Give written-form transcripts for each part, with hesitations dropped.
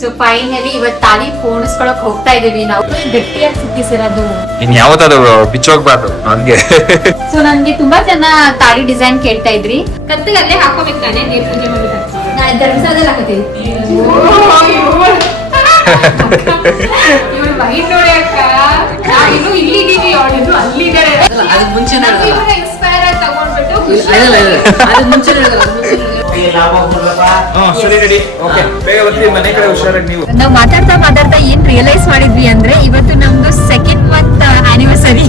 So finally ಇವತ್ತು ತಾಳಿ ಪೋಣಿಸ್ಕೊಳಕ್ ಹೋಗ್ತಾ ಇದೀವಿ ನಾವು. ಗಟ್ಟಿಯಾಗಿ ಸಿಕ್ಕಿಸಿರೋದು ಇನ್ ಯಾವತ್ತದು ಬಿಚ್ಚೋಗ್ಬಾರ್ದು ನನ್ಗೆ. ಸೊ ನನ್ಗೆ ತುಂಬಾ ಜನ ತಾಳಿ ಡಿಸೈನ್ ಕೇಳ್ತಾ ಇದ್ರಿ. ಕತ್ತಿಗೆ ಅಲ್ಲೇ ಹಾಕೋಬೇಕು ತಾನೆ, ದೇವ್ರ ಪೂಜೆ ಮಾಡ್ಬೇಕು. ನಾನು ಧರ್ಮಸ್ಥಳದಲ್ಲಿ ಹಾಕೋತೀನಿ. ಇವ್ರು ಮಹಿನ್ ನೋಡಿ ಅಕ್ಕ, ಇನ್ನು ಇಲ್ಲಿದ್ದೀವಿ, ಅವಳು ಅಲ್ಲಿದ್ದಾರೆ. ಅದಕ್ಕೆ ಮುಂಚೆ ಇನ್ಸ್ಪೈರ್ ಆಗಿ ತಗೊಂಡ್ಬಿಟ್ಟು ಅದಕ್ಕೆ ಮುಂಚೆ ಸರಿ ರೆಡಿ, ಓಕೆ ಬೇಗ ಬರ್ತೀವಿ ಮನೆ ಕಡೆ, ಹುಷಾರಾಗಿ ನೀವು. ನಾವು ಮಾತಾಡ್ತಾ ಏನ್ ರಿಯಲೈಸ್ ಮಾಡಿದ್ವಿ ಅಂದ್ರೆ ಇವತ್ತು ನಮ್ದು second month anniversary.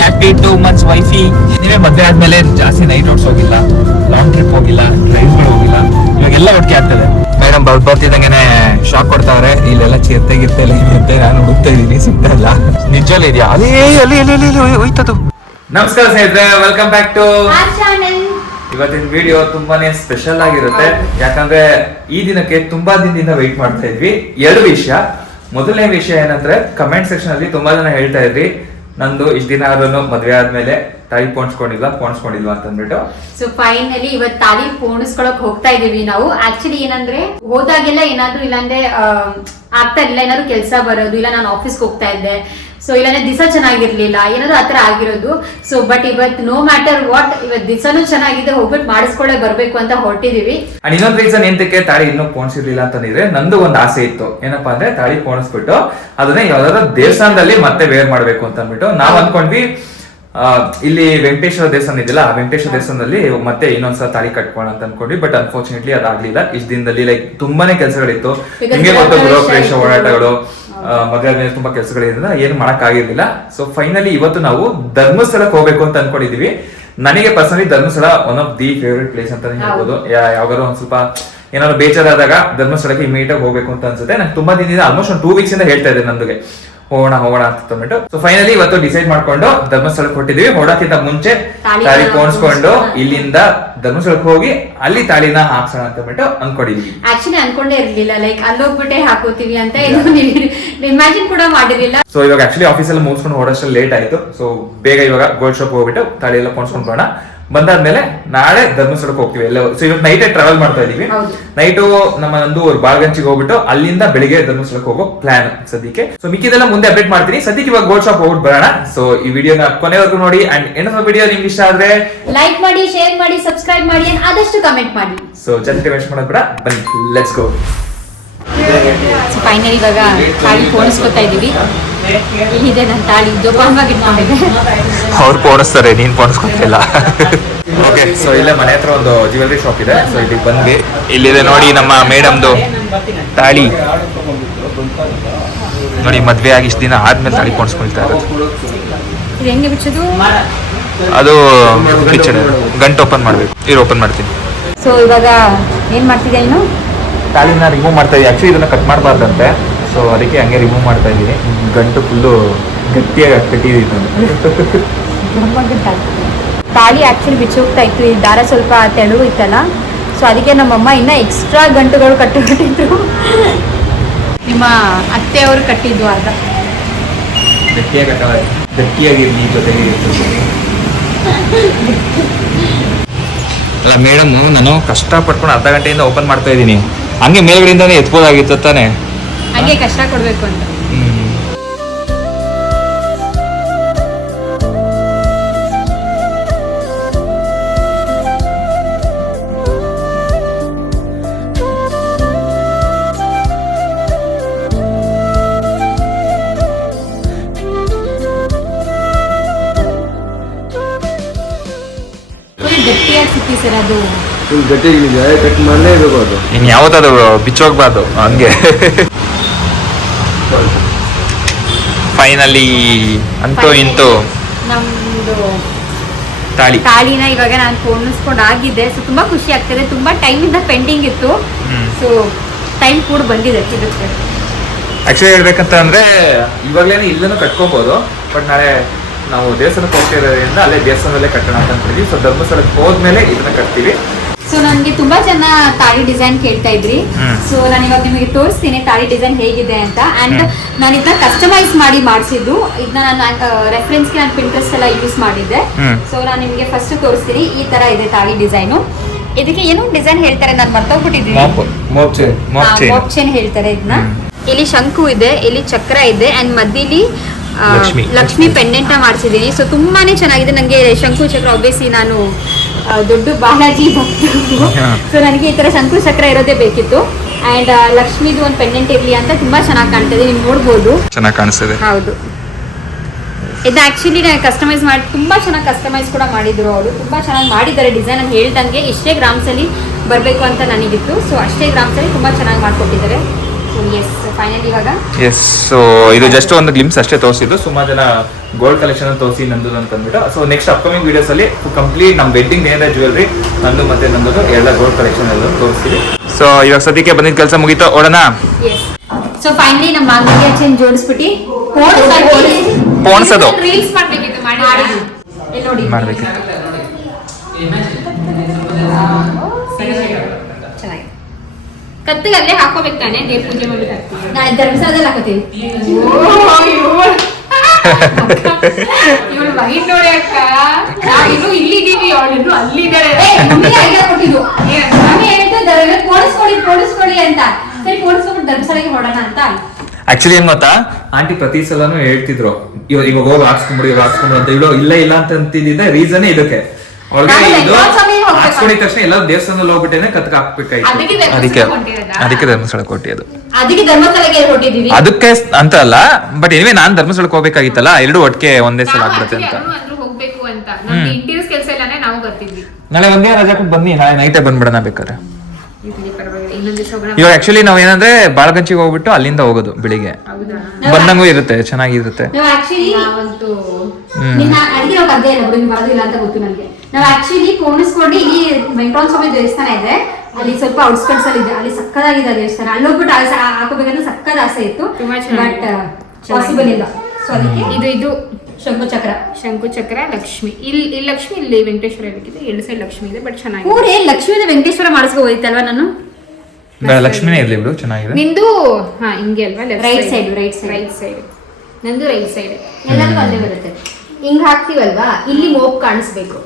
Happy 2 months wifey. ನೀವೇ ಮದ್ವೆ ಆದ್ಮೇಲೆ ಜಾಸ್ತಿ ನೈಟ್ ಔಟ್ಸ್ ಹೋಗಿಲ್ಲ, ಲಾಂಗ್ ಟ್ರಿಪ್ ಹೋಗಿಲ್ಲ, ಡ್ರೈವ್ಗಳು ಹೋಗಿಲ್ಲ, ಇವಾಗೆಲ್ಲ ಒಟ್ಟಿಗೆ ಆಗ್ತದೆ. ಮೇಡಮ್ ಬರ್ತಿದಂಗೆನೆ ಶಾಕ್ ಕೊಡ್ತಾವ್ರೆ, ಇಲ್ಲೆಲ್ಲ ಚಿರ್ತೆಗಿರ್ತೆಲ್ಲ ಇರುತ್ತೆ, ನಾನು ಹುಡುಕ್ತಾ ಇದೀನಿ ಸಿಗ್ತಲ್ಲ. ನಿಜವಲ್ಲ ಇದೆಯಾ? ಅಲ್ಲಿ ಹೋಯ್ತದು. ನಮಸ್ಕಾರ ಸ್ನೇಹಿತರೆ, ವೆಲ್ಕಮ್ ಬ್ಯಾಕ್ ಟು ಇವತ್ತಿನ ವಿಡಿಯೋ. ತುಂಬಾನೇ ಸ್ಪೆಷಲ್ ಆಗಿರುತ್ತೆ, ಯಾಕಂದ್ರೆ ಈ ದಿನಕ್ಕೆ ತುಂಬಾ ದಿನದಿಂದ ವೆಯ್ಟ್ ಮಾಡ್ತಾ ಇದ್ವಿ. 2 ವಿಷಯ. ಮೊದಲನೇ ವಿಷಯ ಏನಂದ್ರೆ, ಕಮೆಂಟ್ ಸೆಕ್ಷನ್ ಅಲ್ಲಿ ತುಂಬಾ ಜನ ಹೇಳ್ತಾ ಇದ್ರಿ, ನಂದು ಇಷ್ಟ ದಿನ ಆದ್ರೂ ಮದ್ವೆ ಆದ್ಮೇಲೆ ತಾಳಿ ಪೋಣಿಸ್ಕೊಂಡಿಲ್ವಾ ಅಂತ ಅಂದ್ಬಿಟ್ಟು. ಸೊ ಫೈನಲಿ ಇವತ್ತು ತಾಳಿ ಪೋಣಿಸ್ಕೊಳಕ್ ಹೋಗ್ತಾ ಇದೀವಿ ನಾವು. ಆಕ್ಚುಲಿ ಏನಂದ್ರೆ, ಹೋದಾಗೆಲ್ಲ ಏನಾದ್ರು ಇಲ್ಲಾಂದ್ರೆ ಆಗ್ತಾ ಇರ್ಲಿಲ್ಲ, ಏನಾದ್ರು ಕೆಲಸ ಬರೋದು, ಇಲ್ಲ ನಾನು ಆಫೀಸ್ಗೆ ಹೋಗ್ತಾ ಇದ್ದೆ, ಸೊ ಇಲ್ಲಾಂದ್ರೆ ದಿವಸ ಚೆನ್ನಾಗಿರ್ಲಿಲ್ಲ, ಏನಾದ್ರು ಆತರ ಆಗಿರೋದು. ಸೊ ಬಟ್ ಇವತ್ತು ನೋ ಮ್ಯಾಟರ್ ವಾಟ್, ಇವತ್ತು ದಿವಸನೂ ಚೆನ್ನಾಗಿದೆ, ಹೋಗ್ಬಿಟ್ಟು ಮಾಡಿಸ್ಕೊಳ್ಳೆ ಬರ್ಬೇಕು ಅಂತ ಹೊರಟಿದೀವಿ. ಅಂಡ್ ಇನ್ನೊಂದು ರೀಸನ್ ಎಂತಕ್ಕೆ ತಾಳಿ ಇನ್ನೂ ಪೋಣಿಸಿರ್ಲಿಲ್ಲ ಅಂತಂದ್ರೆ, ನಂದು ಒಂದು ಆಸೆ ಇತ್ತು. ಏನಪ್ಪಾ ಅಂದ್ರೆ, ತಾಳಿ ಪೋಣಿಸ್ಬಿಟ್ಟು ಅದನ್ನ ಯಾವ್ದಾದ್ರು ದೇವಸ್ಥಾನದಲ್ಲಿ ಮತ್ತೆ ವೇರ್ ಮಾಡ್ಬೇಕು ಅಂತ ಅಂದ್ಬಿಟ್ಟು ನಾವ್ ಅನ್ಕೊಂಡ್ವಿ. ಇಲ್ಲಿ ವೆಂಕಟೇಶ್ವರ ದೇವಸ್ಥಾನ ಇದೆಯಲ್ಲ, ಆ ವೆಂಕಟೇಶ್ವರ ದೇವಸ್ಥಾನದಲ್ಲಿ ಮತ್ತೆ ಇನ್ನೊಂದ್ಸಲ ತಾಳಿ ಕಟ್ಕೋಣ ಅಂತ ಅನ್ಕೊಂಡ್ವಿ. But unfortunately ಅದಾಗ್ಲಿಲ್ಲ. ಇಷ್ಟ ದಿನದಲ್ಲಿ ಲೈಕ್ ತುಂಬಾನೇ ಕೆಲಸಗಳಿತ್ತು, ನಿಮ್ಗೆ ಗೊತ್ತು, ಗೃಹ ಪ್ರವೇಶ ಓಡಾಟಗಳು, ಮದುವೆ ಮೇಲೆ ತುಂಬಾ ಕೆಲಸಗಳಿಂದ ಏನು ಮಾಡಕ್ ಆಗಿರ್ಲಿಲ್ಲ. ಸೊ ಫೈನಲಿ ಇವತ್ತು ನಾವು ಧರ್ಮಸ್ಥಳಕ್ಕೆ ಹೋಗ್ಬೇಕು ಅಂತ ಅನ್ಕೊಂಡಿದೀವಿ. ನನಗೆ personally Dharmasthala one of the favourite place ಅಂತಾನೆ ಹೇಳ್ಬೋದು. ಯಾವಾಗಾರು ಒಂದ್ ಸ್ವಲ್ಪ ಏನಾದ್ರು ಬೇಜಾರಾದಾಗ ಧರ್ಮಸ್ಥಳಕ್ಕೆ ಇಮಿಡಿಯೇಟ್ ಆಗಿ ಹೋಗ್ಬೇಕು ಅಂತ ಅನ್ಸುತ್ತೆ. ನಂಗೆ ತುಂಬಾ ದಿನದಿಂದ ಆಲ್ಮೋಸ್ಟ್ ಒಂದು 2 weeks ಇಂದ ಹೇಳ್ತಾ ಇದ್ದೆ ನಂದುಗೆ ಹೋಗೋಣ ಅಂತ ಅಂದ್ಬಿಟ್ಟು. ಸೊ ಫೈನಲಿ ಇವತ್ತು ಡಿಸೈಡ್ ಮಾಡ್ಕೊಂಡು ಧರ್ಮಸ್ಥಳಕ್ಕೆ ಹೊಟ್ಟಿದೀವಿ. ಹೊಡಕ್ಕಿಂತ ಮುಂಚೆ ತಾಳಿ ಪೋಣಿಸ್ಕೊಂಡು ಇಲ್ಲಿಂದ ಧರ್ಮಸ್ಥಳಕ್ಕೆ ಹೋಗಿ ಅಲ್ಲಿ ತಾಳಿನ ಹಾಕ್ಸೋಣ ಅಂತ ಅಂದ್ಬಿಟ್ಟು ಅನ್ಕೊಂಡಿದೀವಿ. ಆಕ್ಚುಲಿ ಅನ್ಕೊಂಡೇ ಇರ್ಲಿಲ್ಲ, ಲೈಕ್ ಅಲ್ಲೋಗ್ಬಿಟ್ಟೆ ಹಾಕೋತೀವಿ ಅಂತ. ಇದು ಇಮ್ಯಾಜಿನ್ ಕೂಡ ಮಾಡಿರ್ಲಿಲ್ಲ. ಸೊ ಇವಾಗ ಆಕ್ಚುಲಿ ಆಫೀಸಲ್ಲಿ ಮುಗಿಸ್ಕೊಂಡು ಹೊಡೋಷ್ಟಲ್ಲಿ ಲೇಟ್ ಆಯ್ತು. ಸೊ ಬೇಗ ಇವಾಗ ಗೋಲ್ಡ್ ಶಾಪ್ ಹೋಗ್ಬಿಟ್ಟು ತಾಳಿ ಎಲ್ಲ ಪೋಣಿಸ್ಕೊಂಡು ಬರೋಣ. ಬಂದಾದ್ಮೇಲೆ ನಾಳೆ ಧರ್ಮಸ್ಥಳಕ್ಕೆ ಹೋಗ್ತೀವಿ ಎಲ್ಲ. ಸೊ ಇವತ್ತು ನೈಟ್ ಟ್ರಾವೆಲ್ ಮಾಡ್ತಾ ಇದೀವಿ. ನೈಟು ನಮ್ಮ ನಂದು ಬಾಳ್ಗಂಚಿಗೆ ಹೋಗ್ಬಿಟ್ಟು ಅಲ್ಲಿಂದ ಬೆಳಿಗ್ಗೆ ಧರ್ಮಸ್ಥಳಕ್ಕೆ ಹೋಗೋ ಪ್ಲಾನ್ ಸದ್ಯಕ್ಕೆ. ಸೊ ಮಿಕ್ಕಿದೆಲ್ಲ ಮುಂದೆ ಅಪ್ಡೇಟ್ ಮಾಡ್ತೀನಿ. ಸದ್ಯಕ್ಕೆ ಇವಾಗ ಗೋಲ್ಡ್ ಶಾಪ್ ಹೋಗ್ಬಿಟ್ಟು ಬರೋಣ. ಸೊ ಈ ವಿಡಿಯೋನ ಕೊನೆವರೆಗೂ ನೋಡಿ. ಅಂಡ್ ಏನಾದ್ರು ವಿಡಿಯೋ ನಿಮ್ಗೆ ಇಷ್ಟ ಆದ್ರೆ ಲೈಕ್ ಮಾಡಿ, ಶೇರ್ ಮಾಡಿ, ಸಬ್ಸ್ಕ್ರೈಬ್ ಮಾಡಿ, ಆದಷ್ಟು ಕಮೆಂಟ್ ಮಾಡಿ. ಸೊ ಜಾಸ್ತಿ ವೇಸ್ಟ್ ಮಾಡೋದು ಬೇಡ, ಬನ್ನಿ ಲೆಟ್ಸ್ ಗೋ. ಫೈನಲಿ ಇವಾಗ ತಾಳಿ ಪೋಣಿಸ್ಕೊತಾ ಇದೀವಿ. ಇಲ್ಲಿದೆ ನನ್ನ ತಾಳಿ, ಜೋಪಾನವಾಗಿ ಇಟ್ಕೊಂಡಿದ್ದೆ. ಅವ್ರು ಪೋಣಿಸ್ತಾರೆ, ನೀನ್ ಪೋಣಿಸ್ಕೊತಿಲ್ಲ. ಓಕೆ, ಸೊ ಇಲ್ಲೇ ಮನೆ ಹತ್ರ ಒಂದು ಜ್ಯುವೆಲರಿ ಶಾಪ್ ಇದೆ. ಸೊ ಇಲ್ಲಿ ಬಂದ್ವಿ, ಇಲ್ಲಿದೆ ನೋಡಿ ನಮ್ಮ ಮೇಡಮ್ದು ತಾಳಿ. ನೋಡಿ, ಮದ್ವೆ ಆಗಿ ಇಷ್ಟು ದಿನ ಆದ್ಮೇಲೆ ತಾಳಿ ಪೋಣಿಸ್ಕೊಳ್ತಾ ಇರೋದು. ಇದು ಹೆಂಗೆ ಬಿಚ್ಚೋದು? ಅದು ಗಂಟು ಓಪನ್ ಮಾಡ್ಬೇಕು. ಇದು ಓಪನ್ ಮಾಡ್ತೀನಿ. ಸೊ ಇವಾಗ ಏನ್ ಮಾಡ್ತಿದ್ದೆ ನೀನು? ತಾಳಿನ ರಿಮೂವ್ ಮಾಡ್ತಾ ಇದ್ದೀವಿ. ಆಕ್ಚುಲಿ ಇದನ್ನ ಕಟ್ ಮಾಡಬಾರ್ದಂತೆ, ಸೊ ಅದಕ್ಕೆ ಹಂಗೆ ರಿಮೂವ್ ಮಾಡ್ತಾ ಇದ್ದೀನಿ. ಗಂಟು ಫುಲ್ಲು ಗಟ್ಟಿಯಾಗಿ ಕಟ್ಟಿದ್ದೀವಿ. ತಾಳಿ ಆಕ್ಚುಲಿ ಬಿಚ್ಚೋಗ್ತಾ ಇತ್ತು, ಈ ದಾರ ಸ್ವಲ್ಪ ತೆಳುವು ಇತ್ತಲ್ಲ, ಸೊ ಅದಕ್ಕೆ ನಮ್ಮಮ್ಮ ಇನ್ನ ಎಕ್ಸ್ಟ್ರಾ ಗಂಟುಗಳು ಕಟ್ಟಿಬಿಟ್ಟಿದ್ರು. ನಿಮ್ಮ ಅತ್ತೆಯವರು ಕಟ್ಟಿದ್ದು ಅರ್ಧ. ಗಟ್ಟಿಯಾಗಿರ್ಲಿ ಜೊತೆಗೆ. ಅಲ್ಲ ಮೇಡಮ್, ನಾನು ಕಷ್ಟ ಪಡ್ಕೊಂಡು ಅರ್ಧ ಗಂಟೆಯಿಂದ ಓಪನ್ ಮಾಡ್ತಾ ಇದ್ದೀನಿ. ಹಂಗೆ ಮೇಲ್ಗಡೆಯಿಂದಾನೇ ಎತ್ಬೋದಾಗಿತ್ತು ತಾನೆ, ಹಾಗೆ ಕಷ್ಟ ಕೊಡ್ಬೇಕು ಅಂತ. ಗಟ್ಟಿಯಾಗಿ ಸಿಕ್ಕಿಸಿರೋದು, ಗಟ್ಟಿಗಿದೆ, ಕಟ್ ಮಾಡಲೇಬೇಕು. ಅದು ಇನ್ ಯಾವತ್ತದು ಬಿಚ್ಚೋಗ್ಬಾರ್ದು ಹಂಗೆ. ಫೈನಲಿ ಅಂತೂ ಇಂತೂ ನಮ್ದು ತಾಳಿನ ಇವಾಗ ನಾನು ಪೋಣಿಸ್ಕೊಂಡು ಆಗಿದ್ದೆ. ಸೊ ತುಂಬಾ ಖುಷಿ ಆಗ್ತದೆ. ತುಂಬಾ ಟೈಮ್ ಇಂದ ಪೆಂಡಿಂಗ್ ಇತ್ತು. ಸೊ ಟೈಮ್ ಕೂಡ ಬಂದಿದೆ ಇದಕ್ಕೆ. ಆಕ್ಚುಲಿ ಹೇಳ್ಬೇಕಂತ ಅಂದ್ರೆ, ಇವಾಗಲೇನೆ ಇಲ್ಲೂ ಕಟ್ಕೋಬಹುದು. ಬಟ್ ನಾಳೆ ನಾವು ದೇವಸ್ಥಾನಕ್ಕೆ ಹೋಗ್ತಿರೋದ್ರಿಂದ ಅಲ್ಲೇ ದೇವಸ್ಥಾನದಲ್ಲೇ ಕಟ್ಟೋಣ ಅಂತ ಅಂತೀವಿ. ಸೊ ಧರ್ಮಸ್ಥಳಕ್ಕೆ ಹೋದ್ಮೇಲೆ ಇದನ್ನ ಕಟ್ತೀವಿ. ಸೊ ನನಗೆ ತುಂಬಾ ಜನ ತಾಳಿ ಡಿಸೈನ್ ಕೇಳ್ತಾ ಇದ್ರಿ. ಸೊ ನಾನು ಇವಾಗ ನಿಮಗೆ ತೋರಿಸ್ತೀನಿ ತಾಳಿ ಡಿಸೈನ್ ಹೇಗಿದೆ ಅಂತ. ಅಂಡ್ ನಾನು ಇದನ್ನ ಕಸ್ಟಮೈಸ್ ಮಾಡಿ ಮಾಡಿಸಿದ್ದು. ಇದನ್ನ ನಾನು ರೆಫರೆನ್ಸ್ಗೆ ನಾನು ಪಿಂಟ್ರೆಸ್ಟ್ ಎಲ್ಲ ಯೂಸ್ ಮಾಡಿದ್ದೆ. ಸೊ ನಾನು ನಿಮಗೆ ಫಸ್ಟ್ ತೋರಿಸ್ತೀನಿ. ಈ ತರ ಇದೆ ತಾಳಿ ಡಿಸೈನು. ಇದಕ್ಕೆ ಏನೋ ಡಿಸೈನ್ ಹೇಳ್ತಾರೆ, ನಾನು ಮರ್ತೋಗ್ಬಿಟ್ಟಿದ್ದೀನಿ. ಮೋಪ್ ಚೈನ್ ಹೇಳ್ತಾರೆ ಇದನ್ನ. ಇಲ್ಲಿ ಶಂಕು ಇದೆ, ಇಲ್ಲಿ ಚಕ್ರ ಇದೆ ಅಂಡ್ ಮಧ್ಯಲಿ ಲಕ್ಷ್ಮಿ ಪೆಂಡೆಂಟ್ ಮಾಡಿಸಿದೀನಿ. ಸೊ ತುಂಬಾನೇ ಚೆನ್ನಾಗಿದೆ. ನನಗೆ ಶಂಕು ಚಕ್ರ ಆಬ್ವಿಯಸ್ಲಿ ನಾನು ದೊಡ್ಡ ಬಾಲಾಜಿ ಭಕ್ತರು. ಸೊ ನನಗೆ ಈ ತರ ಶಂಕು ಚಕ್ರ ಇರೋದೇ ಬೇಕಿತ್ತು. ಅಂಡ್ ಲಕ್ಷ್ಮಿದು ಒಂದು ಪೆಂಡೆಂಟ್ ಇರ್ಲಿ ಅಂತ ತುಂಬಾ ಚೆನ್ನಾಗಿ ಕಾಣ್ತಿದೆ, ನೀವು ನೋಡ್ಬೋದು. ಚೆನ್ನಾಗಿ ಕಾಣಿಸ್ತಿದೆ. ಹೌದು, ಇದು ಆಕ್ಚುಲಿ ನಾನು ಕಸ್ಟಮೈಸ್ ಮಾಡಿ ತುಂಬಾ ಚೆನ್ನಾಗಿ ಕಸ್ಟಮೈಸ್ ಕೂಡ ಮಾಡಿದ್ರು ಅವರು. ತುಂಬಾ ಚೆನ್ನಾಗಿ ಮಾಡಿದ್ದಾರೆ ಡಿಸೈನ್. ನಾನು ಹೇಳ್ದಂಗೆ ಇಷ್ಟೇ ಗ್ರಾಮ್ಸ್ ಅಲ್ಲಿ ಬರಬೇಕು ಅಂತ ನನಗಿತ್ತು. ಸೊ ಅಷ್ಟೇ ಗ್ರಾಮ್ಸ್ ಅಲ್ಲಿ ತುಂಬಾ ಚೆನ್ನಾಗಿ ಮಾಡ್ಕೊಟ್ಟಿದ್ದಾರೆ. ಎಸ್ ಫೈನಲಿ ಇವಾಗ ಸೊ ಇದು ಜಸ್ಟ್ ಒಂದು ಗ್ಲಿಮ್ಸ್ ಅಷ್ಟೇ ತೋರಿಸಿದ್ದು. ಸುಮಾರು ಜನ ಗೋಲ್ಡ್ ಕಲೆಕ್ಷನ್ ತೋರಿಸಿ ನಂದು ಅಂತ ಅಂದ್ಬಿಟ್ಟು. ಸೊ ನೆಕ್ಸ್ಟ್ ಅಪ್ಕಮಿಂಗ್ ವಿಡಿಯೋಸ್ ಅಲ್ಲಿ ಕಂಪ್ಲೀಟ್ ನಮ್ಮ ವೆಡ್ಡಿಂಗ್ ಏನಾರ ಜ್ಯುವೆಲ್ರಿ ನಂದು ಮತ್ತೆ ನಂದು ಎಲ್ಲ ಗೋಲ್ಡ್ ಕಲೆಕ್ಷನ್ ಎಲ್ಲ ತೋರಿಸ್ತೀವಿ. ಸೊ ಇವಾಗ ಸದ್ಯಕ್ಕೆ ಬಂದಿದ್ದ ಕೆಲಸ ಮುಗೀತು, ಓಡೋಣ. ಸೊ ಫೈನಲಿ ನಮ್ಮ ಮಾಂಗಲ್ಯ ಚೈನ್ ಜೋಡಿಸ್ಬಿಟ್ಟು ಪೋಣಿಸೋದು ರೀಲ್ಸ್ ಮಾಡ್ಬೇಕಿತ್ತು, ಮಾಡಿ ನೋಡಿ ಮಾಡ್ಬೇಕಿತ್ತು. ಚೆನ್ನಾಗಿ ಕತ್ತಿಗಲ್ಲೇ ಹಾಕೋಬೇಕು ತಾನೆ, ದೇವ್ರ ಪೂಜೆ ಮಾಡ್ಬೇಕು. ನಾಳೆ ಧರ್ಮಸ್ಥಳದಲ್ಲಿ ಹಾಕೋತೀವಿ. ಇವಳು ಮೈಂಡ್ ನೋಡಿ ಅಕ್ಕ, ನಾವಿನ್ನು ಇಲ್ಲಿದ್ದೀವಿ, ಅವಳು ಇನ್ನು ಅಲ್ಲಿದ್ದಾಳೆ. ಪೋಣಿಸ್ಕೊಳ್ಳಿ ಅಂತ. ಸರಿ ಪೋಣಿಸ್ಬಿಟ್ಟು ಧರ್ಮಸ್ಥಳಕ್ಕೆ ಹೊಡೋಣ ಅಂತ. ಆಕ್ಚುಲಿ ಏನ್ ಗೊತ್ತಾ, ಆಂಟಿ ಪ್ರತಿ ಸಲನು ಹೇಳ್ತಿದ್ರು ಇವಾಗ ಹೋಗಿ ಹಾಕ್ಸ್ಕೊಂಡ್ಬಿಡಿ ಅಂತ. ಇವಳು ಇಲ್ಲ ಅಂತ ಅಂತಿದ್ದ ರೀಸನ್ ಇದಕ್ಕೆ. ಅವಳಿಗೆ ಇದು ಹಾಕ್ಸ್ಕೊಂಡಿದ ತಕ್ಷಣ ಎಲ್ಲ ದೇವಸ್ಥಾನದಲ್ಲಿ ಹೋಗ್ಬಿಟ್ಟೇನೆ ಕತ್ಕ ಹಾಕ್ಬೇಕಾಯ್ತು. ಅದಕ್ಕೆ ಧರ್ಮಸ್ಥಳಕ್ಕೆ ಕೊಟ್ಟಿದ್ದು. ಅದಕ್ಕೆ ಅಂತ ಅಲ್ಲ, ಬಟ್ ಏನಿವೆ ನಾನ್ ಧರ್ಮಸ್ಥಳಕ್ಕೆ ಹೋಗ್ಬೇಕಾಗಿತ್ತಲ್ಲ, ಎರಡು ಒಟ್ಟಿಗೆ ಒಂದೇ ಸಲ ಆಗ್ಬಿಡುತ್ತೆ ಅಂತ. ನಾಳೆ ಒಂದೇ ರಜಾ ಕೊಟ್ಟು ಬನ್ನಿ, ನಾಳೆ ನೈಟೇ ಬಂದ್ಬಿಡೋಣ ಬೇಕಾದ್ರೆ. ಇವಾಗ ಆಕ್ಚುಲಿ ನಾವ್ ಏನಂದ್ರೆ ಬಾಳಗಂಚಿಗೆ ಹೋಗ್ಬಿಟ್ಟು ಅಲ್ಲಿಂದ ಹೋಗೋದು ಬೆಳಿಗ್ಗೆ, ಬಂದಂಗೂ ಇರುತ್ತೆ, ಚೆನ್ನಾಗಿರುತ್ತೆ. ನಾವು ಆಕ್ಚುಲಿ ಪೋಣಿಸ್ಕೊಂಡು ಇಲ್ಲಿ ವೆಂಕಟರಮಣ ಸ್ವಾಮಿ ದೇವಸ್ಥಾನ ಇದೆ, ಅಲ್ಲಿ ಸ್ವಲ್ಪ ಔಟ್ಸ್ಕರ್ಟ್ಸ್ ಅಲ್ಲಿ ಇದೆ, ಅಲ್ಲಿ ಸಕ್ಕದಾಗಿದೆ ದೇವಸ್ಥಾನ. ಅಲ್ಲಿ ಹೋಗ್ಬಿಟ್ಟು ಹಾಕೋಬೇಕಂದ್ರೆ ಸಕ್ಕದ ಆಸೆ ಇತ್ತು, ಬಟ್ ಪಾಸಿಬಲ್ ಇಲ್ಲ. ಸೊ ಅದಕ್ಕೆ ಇದು ಶಂಕು ಚಕ್ರ ಲಕ್ಷ್ಮಿ. ಇಲ್ಲಿ ಲಕ್ಷ್ಮಿ, ಇಲ್ಲಿ ವೆಂಕಟೇಶ್ವರ ಬೇಕಿದೆ, ಎರಡು ಸೈಡ್ ಲಕ್ಷ್ಮಿ ಇದೆ, ಬಟ್ ಚೆನ್ನಾಗಿದೆ. ಲಕ್ಷ್ಮಿ ವೆಂಕಟೇಶ್ವರ ಮಾಡಿಸ್ಕೊ ಹೋಯ್ತಲ್ವಾ ನಾನು? ಲಕ್ಷ್ಮಿನೇ ಇರ್ಲಿ ಬಿಡು, ಚೆನ್ನಾಗಿದೆ. ನಿಂದು ಹಿಂಗೆ ಅಲ್ವಾ? ರೈಟ್ ಸೈಡ್ ನಂದು ರೈಟ್ ಸೈಡ್. ಎಲ್ಲರಿಗೂ ಅಲ್ಲೇ ಬರುತ್ತೆ. ಹಿಂಗ್ ಹಾಕ್ತಿವಲ್ವಾ, ಇಲ್ಲಿ ಮೋಪ್ ಕಾಣಿಸ್ಬೇಕು.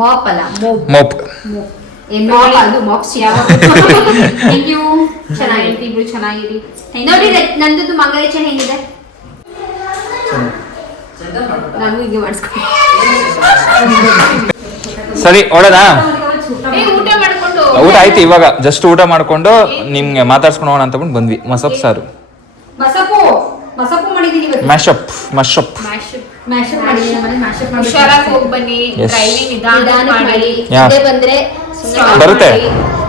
ಮಾಪ್ ಅಲ್ಲ, ಮೋಪ್. Thank you. ಚೆನ್ನಾಗಿರಿ ಇಬ್ರು, ಚೆನ್ನಾಗಿರಿ. ನೋಡಿ ನಂದು ಮಂಗಲ ಚೈನ್ ಹೆಂಗಿದೆ, ನಾನು ಹಿಂಗೆ ಮಾಡಿಸ್ಕೊಂಡು. ಸರಿ ಓಡೋದಾ? ಊಟ ಮಾಡ್ಕೊಂಡು ಊಟ ಆಯ್ತು, ಇವಾಗ ಜಸ್ಟ್ ಊಟ ಮಾಡ್ಕೊಂಡು ನಿಮ್ಗೆ ಮಾತಾಡ್ಸ್ಕೊಂಡು ಹೋಗೋಣ ಅಂತ ಬಂದ್ವಿ. ಮಸಪ್ ಸಾರು, ಮಸಪ್ಪು ಮಾಡಿದೀನಿ. ಮ್ಯಾಶಪ್ ಬರುತ್ತೆ.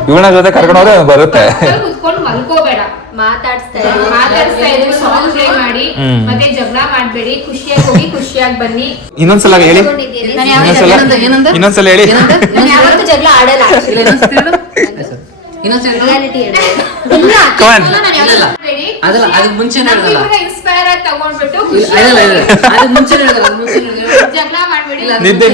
ಇವಳ ಜೊತೆ ಕರ್ಕೊಂಡು ಹೋದ್ರೆ ಬರುತ್ತೆ. ಮಲ್ಕೋಬೇಡ, ಮಾತಾಡ್ಸ್ತಾ ಸಾಂಗ್ ಪ್ಲೇ ಮಾಡಿ, ಮತ್ತೆ ಜಗಳ ಮಾಡ್ಬೇಡಿ, ಖುಷಿಯಾಗಿ ಹೋಗಿ ಖುಷಿಯಾಗಿ ಬನ್ನಿ. ಇನ್ನೊಂದ್ಸಲ ಹೇಳಿ, ಇನ್ನೊಂದ್ಸಲ ಹೇಳಿ. ನಾನು ಯಾವತ್ತೂ ಜಗಳ ಆಡಲ್ಲ. ಇನ್ಸ್ಪೈರ್ ಆಗಿ ತಗೊಂಡ್ಬಿಟ್ಟು ಜಗಳ ಮಾಡ್ಬೇಡಿ. ನಿದ್ದೆ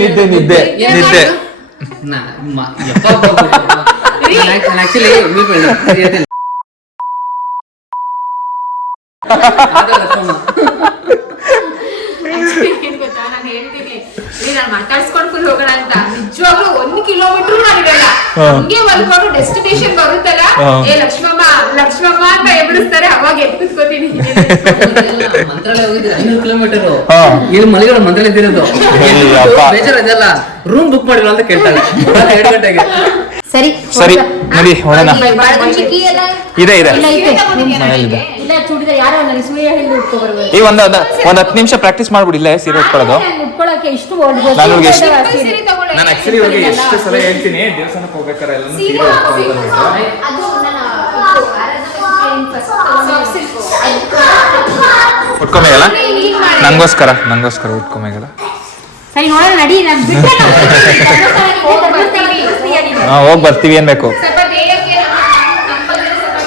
ನಾನು ಹೇಳ್ತೀನಿ, ನಾನು ಮಾತಾಡ್ಸ್ಕೊಂಡು ಫುಲ್ ಹೋಗೋಣ ಅಂತ. ನಿಜವಾಗ್ಲೂ 1 ಕಿಲೋಮೀಟರ್ ನಾವಿರಲ್ಲ, ಹಂಗೆ ಬಂದ್ಕೊಂಡು ಡೆಸ್ಟಿನೇಷನ್ ಬರುತ್ತಲ್ಲ, ಏ ಲಕ್ಷ್ಮಮ್ಮ ಅಂತ ಎಬ್ಬಿಸ್ತಾರೆ, ಅವಾಗ ಎದ್ದು ಕೂತ್ಕೋತೀನಿ. ಮಂತ್ರಾಲಯ ಹೋಗಿದ್ರೆ 500 ಕಿಲೋಮೀಟರ್, ಇಲ್ಲಿ ಮಲೆಗಳು ಮಂತ್ರಾಲಯ ಇದ್ದಿರೋದು. ಬೇಜಾರು ಇದೆಲ್ಲ, ರೂಮ್ ಬುಕ್ ಮಾಡಿಲ್ಲ ಅಂತ ಕೇಳ್ತಾಳೆ 2 ಗಂಟೆಗೆ. ಸರಿ ನೋಡಿ ಹೊಡೋಣ. ಇದೆ ಈ ಒಂದ್ 10 ನಿಮಿಷ ಪ್ರಾಕ್ಟೀಸ್ ಮಾಡ್ಬಿಡಿ. ಇಲ್ಲೇ ಸೀರೆ ಉಟ್ಕೊಳ್ಳೋದು. ನಾನು ಆಕ್ಚುಲಿ ಇವಾಗ ಎಷ್ಟು ಸಲ ಹೇಳ್ತೀನಿ, ದೇವಸ್ಥಾನಕ್ಕೆ ಹೋಗ್ಬೇಕಾರೆ ಎಲ್ಲ ಸೀರೆ ಉಟ್ಕೊಮೇಗಲ್ಲ. ನಂಗೋಸ್ಕರ ಉಟ್ಕೊಮೇಗಲ್ಲ. ಸರಿ ನೋಡೋಣ, ನಡಿ. ಹೋಗಿ ಬರ್ತೀವಿ ಅನ್ಬೇಕು.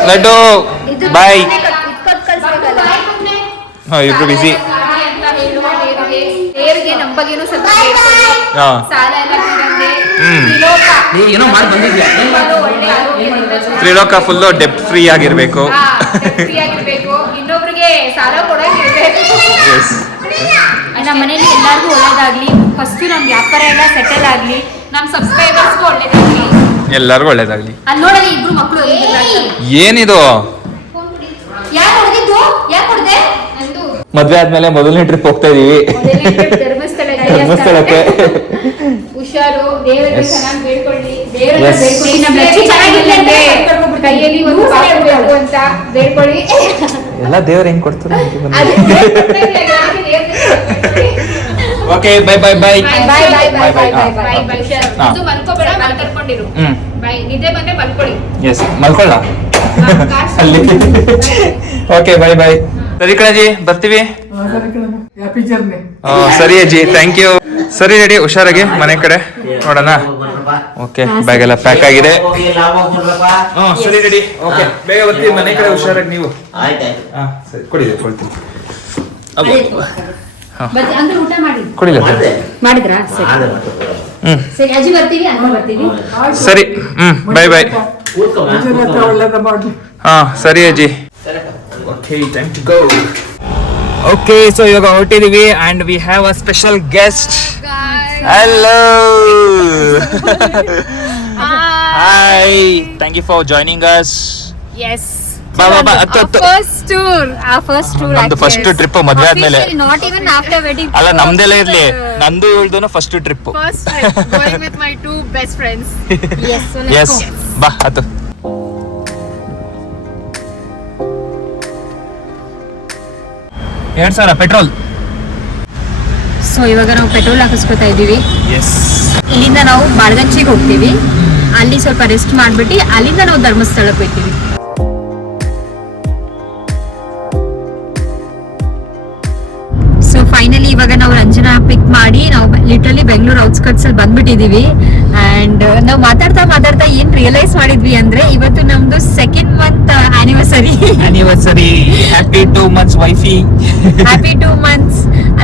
ಲಡ್ಡು ಬಾಯ್. ಇಬ್ರು ಬಿಸಿ. ತ್ರಿಲೋಕ ಫುಲ್ಲು ಡೆಪ್ಟ್ ಫ್ರೀ ಆಗಿರ್ಬೇಕು. ಇನ್ನೊಬ್ರಿಗೆ ಸಾಲ ಕೊಡೋಗಿರ್ಬೇಕು. ನಮ್ಮ ಮನೇಲಿ ಎಲ್ಲರಿಗೂ ಒಳ್ಳೇದಾಗ್ಲಿ, ಫಸ್ಟ್ ನಮ್ ವ್ಯಾಪಾರ ಎಲ್ಲ ಸೆಟಲ್ ಆಗ್ಲಿ, ನಮ್ ಸಬ್ಸ್ಕ್ರೈಬರ್ಸ್ಗೂ ಒಳ್ಳೇದಾಗ್ಲಿ. ಎಲ್ಲರಿಗೂ ಒಳ್ಳೇದಾಗ್ಲಿ. ಅಲ್ಲಿ ನೋಡಲಿ ಇಬ್ರು ಮಕ್ಕಳು ಏನಿದು ಯಾರು ಹೊಡೆದಿದ್ದು? ಯಾರು ಹೊಡೆದೆ? ಮದ್ವೆ ಆದ್ಮೇಲೆ ಮೊದಲನೇ ಟ್ರಿಪ್ ಹೋಗ್ತಾ ಇದೀವಿ ಧರ್ಮಸ್ಥಳಕ್ಕೆ. ಹುಷಾರು, ದೇವರಿಗೆ ಚೆನ್ನಾಗಿ ಬೇಡ್ಕೊಳ್ಳಿ, Yes. ಕೈಯಲ್ಲಿ ಒಂದು ಪಾತ್ರೆ ಬೇಕು ಅಂತ ಬೇಡ್ಕೊಳ್ಳಿ. ಎಲ್ಲ ದೇವ್ರ ಹೆಂಗ್ ಕೊಡ್ತಾರೆ. ಓಕೆ ಬೈ ಬೈ ಬೈ ಇದು ಮಲ್ಕೋಬೇಡ, ಮಲ್ಕೊಂಡಿರು. ಬೈ, ನಿದ್ದೆ ಬಂದ್ರೆ ಮಲ್ಕೊಳ್ಳಿ. ಎಸ್ ಮಲ್ಕೊಳ್ಳ ಅಲ್ಲಿ. Okay bye bye. ಸರಿ ಕಣಜಿ ಬರ್ತೀವಿ. ಸರಿ ಅಜ್ಜಿ ಥ್ಯಾಂಕ್ ಯು. ಸರಿ ರೆಡಿ, ಹುಷಾರಾಗಿ ಮನೆ ಕಡೆ ನೋಡೋಣ. ಓಕೆ ಬ್ಯಾಗ್ ಎಲ್ಲ ಪ್ಯಾಕ್ ಆಗಿದೆ. ಸರಿ ರೆಡಿ. ಓಕೆ ಬೇಗ ಬರ್ತೀವಿ ಮನೆ ಕಡೆ, ಹುಷಾರಾಗಿ ನೀವು. ಸರಿ ಕೊಡಿದೆ ಕೊಡ್ತೀನಿ. ಊಟ ಮಾಡಿ ಕೊಡಿಲ್ಲ ಮಾಡಿದ್ರಾ? ಸರಿ ಅಜ್ಜಿ ಬರ್ತೀವಿ, ಅಮ್ಮ ಬರ್ತೀವಿ. ಸರಿ ಬೈ ಬೈ. ಹಾ ಸರಿ ಅಜ್ಜಿ. Okay time to go. Okay so ಇವಾಗ ಹೊರಟಿದೀವಿ and we have a special guest. Hello hi, thank you for joining us. Yes. ಬಾ ಬಾ ಬಾ ಹತ್ತು ಹತ್ತು. Our first tour. ನಮ್ದು ಫಸ್ಟ್ ಟ್ರಿಪ್ ಮದ್ವೆ ಆದ್ಮೇಲೆ. Not even after wedding. ಅಲ್ಲ ನಮ್ದೆಲ್ಲ ಇರ್ಲಿ, ನಂದು ಇಳ್ದು first trip. First trip going with my two best friends. Yes, so let's ಎಸ್ go. ಬಾ ಹತ್ತು. $2,000 ಪೆಟ್ರೋಲ್. ಸೊ ಇವಾಗ ನಾವು ಪೆಟ್ರೋಲ್ ಹಾಕಿಸ್ಕೊತಾ ಇದೀವಿ. ಎಸ್ ಇಲ್ಲಿಂದ ನಾವು ಬಾಳಗಂಚಿಗೆ ಹೋಗ್ತೀವಿ, ಅಲ್ಲಿ ಸ್ವಲ್ಪ ರೆಸ್ಟ್ ಮಾಡ್ಬಿಟ್ಟು ಅಲ್ಲಿಂದ ನಾವು ಧರ್ಮಸ್ಥಳಕ್ಕೆ ಹೋಗ್ತೀವಿ. ಸೊ ಫೈನಲಿ ಇವಾಗ ನಾವು ರಂಜನಾ ಪಿಕ್ ಮಾಡಿ ನಾವು ಲಿಟ್ರಲಿ ಬೆಂಗಳೂರು ಔಟ್ಸ್ಕಟ್ಸ್ ಅಲ್ಲಿ ಬಂದ್ಬಿಟ್ಟಿದೀವಿ. ಅಂಡ್ ನಾವು ಮಾತಾಡ್ತಾ ಏನ್ ರಿಯಲೈಸ್ ಮಾಡಿದ್ವಿ ಅಂದ್ರೆ ಇವತ್ತು ನಮ್ದು 2nd month anniversary. Happy 2 months wifey. Happy 2 months.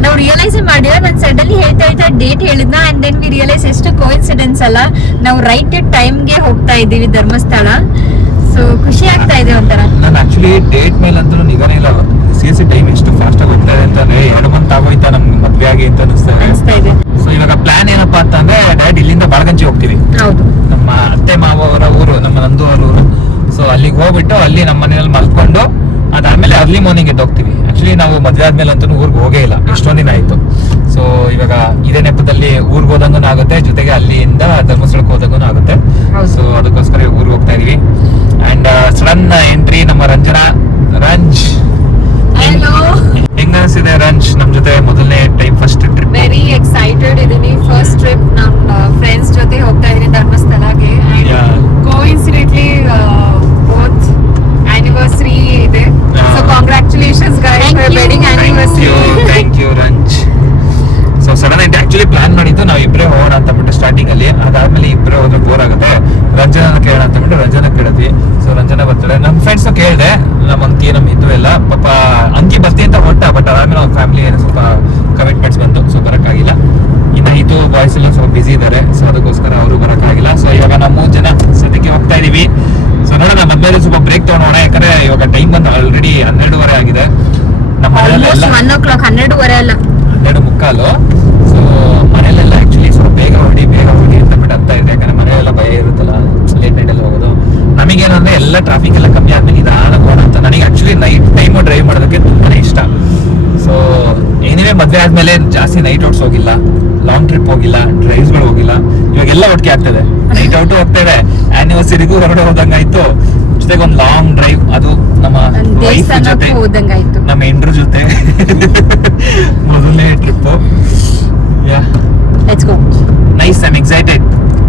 ನಾವು ರಿಯಲೈಸ್ ಮಾಡಿಲ್ಲ, ನಾನು ಸಡನ್ಲಿ ಹೇಳ್ತಾ ಡೇಟ್ ಹೇಳಿದ್ನ ಅಂಡ್ ದೆನ್ ವಿ ರಿಯಲೈಸ್ ಎಷ್ಟು ಕೋಇನ್ಸಿಡೆನ್ಸ್ ಅಲ್ಲ, ನಾವು ರೈಟ್ ಟೈಮ್ಗೆ ಹೋಗ್ತಾ ಇದ್ದೀವಿ ಧರ್ಮಸ್ಥಳ. ಸೊ ಖುಷಿ ಆಗ್ತಾ ಇದೆ ಒಂಥರ. ನಾನು ಆಕ್ಚುಲಿ ಡೇಟ್ ಮೇಲೆ ಅಂತೂ ನಿಗನೇ ಇಲ್ಲ. ಸಿ ಟೈಮ್ ಎಷ್ಟು ಫಾಸ್ಟ್ ಆಗಿ ಹೋಗ್ತಾ ಇದೆ ಅಂತಂದ್ರೆ 2 month ಆಗೋಯ್ತಾ ನಮ್ಗೆ ಮದ್ವೆ ಆಗಿ ಅಂತ ಅನಿಸ್ತಾ ಇದೆ. ಸೊ ಇವಾಗ ಪ್ಲಾನ್ ಏನಪ್ಪಾ ಅಂತಂದ್ರೆ ಡೈರೆಕ್ಟ್ ಇಲ್ಲಿಂದ ಬಾಳಗಂಚಿ ಹೋಗ್ತೀವಿ. ಹೌದು, ನಮ್ಮ ಅತ್ತೆ ಮಾವವರ ಊರು, ನಮ್ಮ ನಂದು ಅವ್ರ ಊರು. ಸೊ ಅಲ್ಲಿಗೆ ಹೋಗ್ಬಿಟ್ಟು ಅಲ್ಲಿ ನಮ್ಮ ಮನೆಯಲ್ಲಿ ಮಲ್ಕೊಂಡು ಅದಾದ್ಮೇಲೆ ಅರ್ಲಿ ಮಾರ್ನಿಂಗ್ ಎದ್ದು ಹೋಗ್ತೀವಿ. ಆಕ್ಚುಲಿ ನಾವು ಮದ್ವೆ ಆದ್ಮೇಲೆ ಅಂತೂ ಊರಿಗೆ ಹೋಗೇ ಇಲ್ಲ, ಎಷ್ಟೊಂದ್ ದಿನ ಆಯ್ತು. ಸೊ ಇವಾಗ ಇದೇ ನೆಪದಲ್ಲಿ ಊರ್ಗ್ ಹೋದಂಗೂ ಆಗುತ್ತೆ, ಜೊತೆಗೆ ಅಲ್ಲಿಂದ ಧರ್ಮಸ್ಥಳಕ್ಕೆ ಹೋದಂಗೂ ಆಗುತ್ತೆ. ಸೊ ಅದಕ್ಕೋಸ್ಕರ ಊರಿಗೆ ಹೋಗ್ತಾ ಇದೀವಿ. ಅಂಡ್ ಸಡನ್ ಎಂಟ್ರಿ ನಮ್ಮ ರಂಜ್. ಹೆಂಗ ಅನ್ಸಿದೆ ರಂಜ್ ನಮ್ ಜೊತೆ ಮೊದಲನೇ time first trip? Very excited ಇದೀನಿ. ಫಸ್ಟ್ ಟ್ರಿಪ್ ನಮ್ಮ ಫ್ರೆಂಡ್ಸ್ ಜೊತೆ ಹೋಗ್ತಾ ಇದೀನಿ ಧರ್ಮಸ್ಥಳಕ್ಕೆ. Yeah. ಕೋಇನ್ಸಿಡೆಂಟ್ಲಿ both anniversary ಇದೆ. So congratulations guys Thank for you. wedding anniversary. Thank you ರಂಜ್. ಸೊ ಸಡನ್ ಆಗಿ ಆಕ್ಚುಲಿ ಪ್ಲಾನ್ ಮಾಡಿದ್ದು ನಾವು ಇಬ್ಬರೇ ಹೋಗೋಣ ಅಂತ ಬಿಟ್ಟು ಸ್ಟಾರ್ಟಿಂಗ್ ಅಲ್ಲಿ. ಅದಾದ್ಮೇಲೆ ಇಬ್ಬರೇ ಹೋದ್ರೆ ಬೋರ್ ಆಗುತ್ತೆ, ರಂಜನ ಕೇಳೋಣ ಅಂತ ಬಿಟ್ಟು ರಂಜನ ಕೇಳಿದ್ವಿ. ಸೊ ರಂಜನ ಬರ್ತಾಳೆ. ನಮ್ಮ ಫ್ರೆಂಡ್ಸ್ ಕೇಳಿದೆ, ನಮ್ಮ ಅಂಕಿ ನಮ್ಮ ಇದು ಎಲ್ಲ ಪಾಪ ಅಂಕಿ ಬರ್ತೀನಿ ಅಂತ ಹೊಟ್ಟ, ಬಟ್ ಅದಾದ್ಮೇಲೆ ಅವ್ರ ಫ್ಯಾಮಿಲಿ ಸ್ವಲ್ಪ ಕಮಿಟ್ಮೆಂಟ್ಸ್ ಬಂತು, ಸೊ ಬರೋಕ್ಕಾಗಿಲ್ಲ. ಇನ್ನು ಇದು ಬಾಯ್ಸ್ ಎಲ್ಲ ಸ್ವಲ್ಪ ಬಿಸಿ ಇದ್ದಾರೆ, ಸೊ ಅದಕ್ಕೋಸ್ಕರ ಅವರು ಬರೋಕ್ಕಾಗಿಲ್ಲ. ಸೊ ಇವಾಗ ನಾವು 3 ಜನ ಸದ್ಯಕ್ಕೆ ಹೋಗ್ತಾ ಇದೀವಿ. ಸೊ ನೋಡೋಣ, ಮದ್ಮೇಲೆ ಸ್ವಲ್ಪ ಬ್ರೇಕ್ ತಗೊಂಡೋಣ, ಯಾಕಂದ್ರೆ ಇವಾಗ ಟೈಮ್ ಬಂದು ಆಲ್ರೆಡಿ 12:30 ಆಗಿದೆ. ನಮ್ಮ ಮನೆಯಲ್ಲೆಲ್ಲ 1 o'clock, 12:30 ಅಲ್ಲ 12:45. ಸೊ ಮನೆಯಲ್ಲೆಲ್ಲ ಆಕ್ಚುಲಿ ಸ್ವಲ್ಪ ಬೇಗ ಹೊಡಿ ಅಂತ ಬಿಟ್ಟು ಅಂತ ಇದೆ, ಯಾಕಂದ್ರೆ ಮನೆಯೆಲ್ಲ ಭಯ ಇರುತ್ತಲ್ಲ ಲೇಟ್ ನೈಟ್ ಅಲ್ಲಿ ಹೋಗೋದು. ನಮಗೇನಂದ್ರೆ ಎಲ್ಲ ಟ್ರಾಫಿಕ್ ಎಲ್ಲ ಕಮ್ಮಿ ಆದ್ಮೇಲೆ ನಿಧಾನ ಹೋಗೋಣ ಅಂತ. ನನಗೆ ಆಕ್ಚುಲಿ ನೈಟ್ ಟೈಮು ಡ್ರೈವ್ ಮಾಡೋದಕ್ಕೆ ತುಂಬಾನೇ ಇಷ್ಟ. ಸೊ ಏನಿವೆ ಮದ್ವೆ ಆದ್ಮೇಲೆ ಜಾಸ್ತಿ ನೈಟ್ ಔಟ್ಸ್ ಹೋಗಿಲ್ಲ, ಲಾಂಗ್ ಟ್ರಿಪ್ ಹೋಗಿಲ್ಲ, ಡ್ರೈವ್ಸ್ಗಳು ಹೋಗಿಲ್ಲ. ಇವಾಗೆಲ್ಲ ಒಟ್ಟಿಗೆ ಆಗ್ತದೆ, ನೈಟ್ ಔಟ್ ಹೋಗ್ತೇವೆ, ಆನಿವರ್ಸರಿಗೂ ಹೊರಗಡೆ ಹೋದಂಗಾಯ್ತು, ಜೊತೆಗೆ ಒಂದು ಲಾಂಗ್ ಡ್ರೈವ್, ಅದು ನಮ್ಮ ವೈಫ್ ಜೊತೆ, ಹೋದಂಗಾಯ್ತು, ನಮ್ಮ ಹೆಂಡ್ರ ಜೊತೆ ಮೊದಲನೇ trip. Let's go. Nice, I am excited.